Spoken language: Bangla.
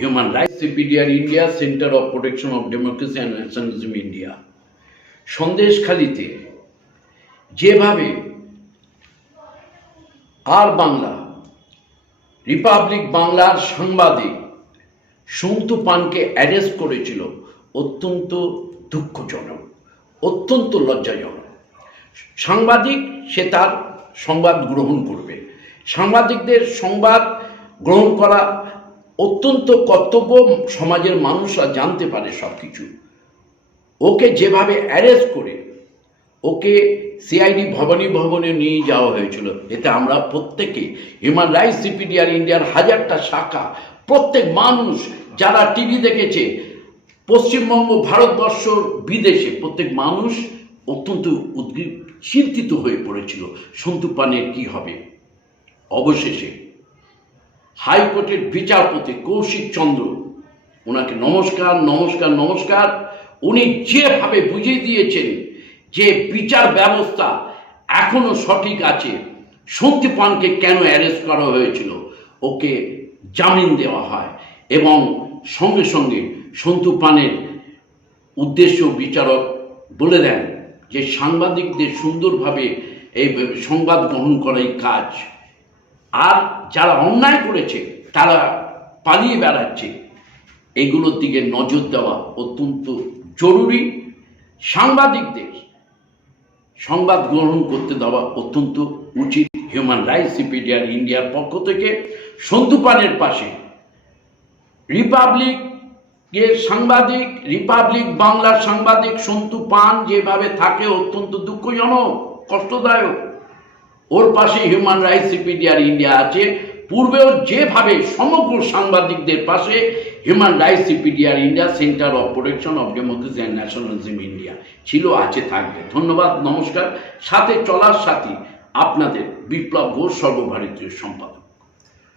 Human rights CPDR India, centre of protection of democracy and nationalism India. সন্দেশখালিতে যেভাবে আর বাংলা, রিপাবলিক বাংলার সাংবাদিক সন্তু পানকে অ্যারেস্ট করেছিল, অত্যন্ত দুঃখজনক, অত্যন্ত লজ্জাজনক। সাংবাদিক সে তার সংবাদ গ্রহণ করবে, সাংবাদিকদের সংবাদ গ্রহণ করা অত্যন্ত কর্তব্য, সমাজের মানুষরা জানতে পারে সব কিছু। ওকে যেভাবে অ্যারেস্ট করে ওকে সিআইডি ভবনে নিয়ে যাওয়া হয়েছিল, এতে আমরা প্রত্যেকে হিউম্যান রাইটস সিপিডিআর ইন্ডিয়ার হাজারটা শাখা, প্রত্যেক মানুষ যারা টিভি দেখেছে, পশ্চিমবঙ্গ, ভারতবর্ষ, বিদেশে প্রত্যেক মানুষ অত্যন্ত চিন্তিত হয়ে পড়েছিল সন্তু পানের কি হবে। অবশেষে হাইকোর্টের বিচারপতি কৌশিক চন্দ্র, ওনাকে নমস্কার নমস্কার নমস্কার, উনি যেভাবে বুঝিয়ে দিয়েছেন যে বিচার ব্যবস্থা এখনো সঠিক আছে, সন্তু পানকে কেন অ্যারেস্ট করা হয়েছিল, ওকে জামিন দেওয়া হয় এবং সঙ্গে সঙ্গে সন্তু পানের উদ্দেশ্য বিচারক বলে দেন যে সাংবাদিকদের সুন্দরভাবে এই সংবাদ গ্রহণ করাই কাজ, আর যারা অন্যায় করেছে তারা পালিয়ে বেড়াচ্ছে, এগুলোর দিকে নজর দেওয়া অত্যন্ত জরুরি। সাংবাদিকদের সংবাদ গ্রহণ করতে দেওয়া অত্যন্ত উচিত। হিউম্যান রাইটস সিপিডিআর ইন্ডিয়ার পক্ষ থেকে সন্তু পানের পাশে রিপাবলিকের সাংবাদিক, রিপাবলিক বাংলার সাংবাদিক সন্তু পান যেভাবে থাকে অত্যন্ত দুঃখজনক, কষ্টদায়ক। ওর পাশে হিউম্যান রাইটস সিপিডিআর ইন্ডিয়া আছে, পূর্বেও যেভাবে সমগ্র সাংবাদিকদের পাশে human rights CPDR India, centre of protection of democracy and nationalism India ছিল, আছে, থাকবে। ধন্যবাদ, নমস্কার। সাথে চলার সাথী আপনাদের বিপ্লব ঘোষ, সর্বভারতীয় সম্পাদক।